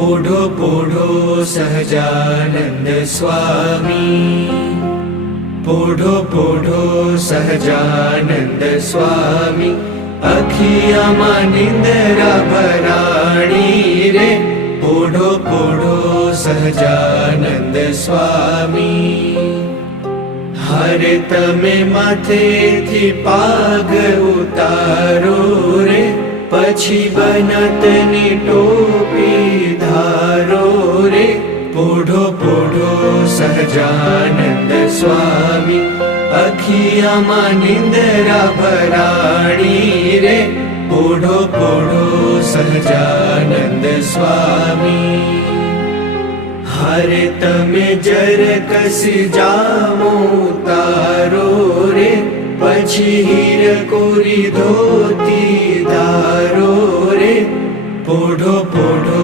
પોઢો પોઢો સહજાનંદ સ્વામી, પોઢો પોઢો સહજાનંદ સ્વામી, અખિયામાં નિંદરા ભરાણી રે, પોઢો પોઢો સહજાનંદ સ્વામી. હરે તમે માથેથી પાગ ઉતારો રે, પછી બનતની ટોપી ધારો રે, પોઢો પોઢો સહજાનંદ સ્વામી, અખિયામાં નિંદરા ભરાણી રે, પોઢો પોઢો સહજાનંદ સ્વામી. હરે તમે જર કસી જામો તારો રે, પછી હીર કોરી ધોતી ધારો રે, પોઢો પોઢો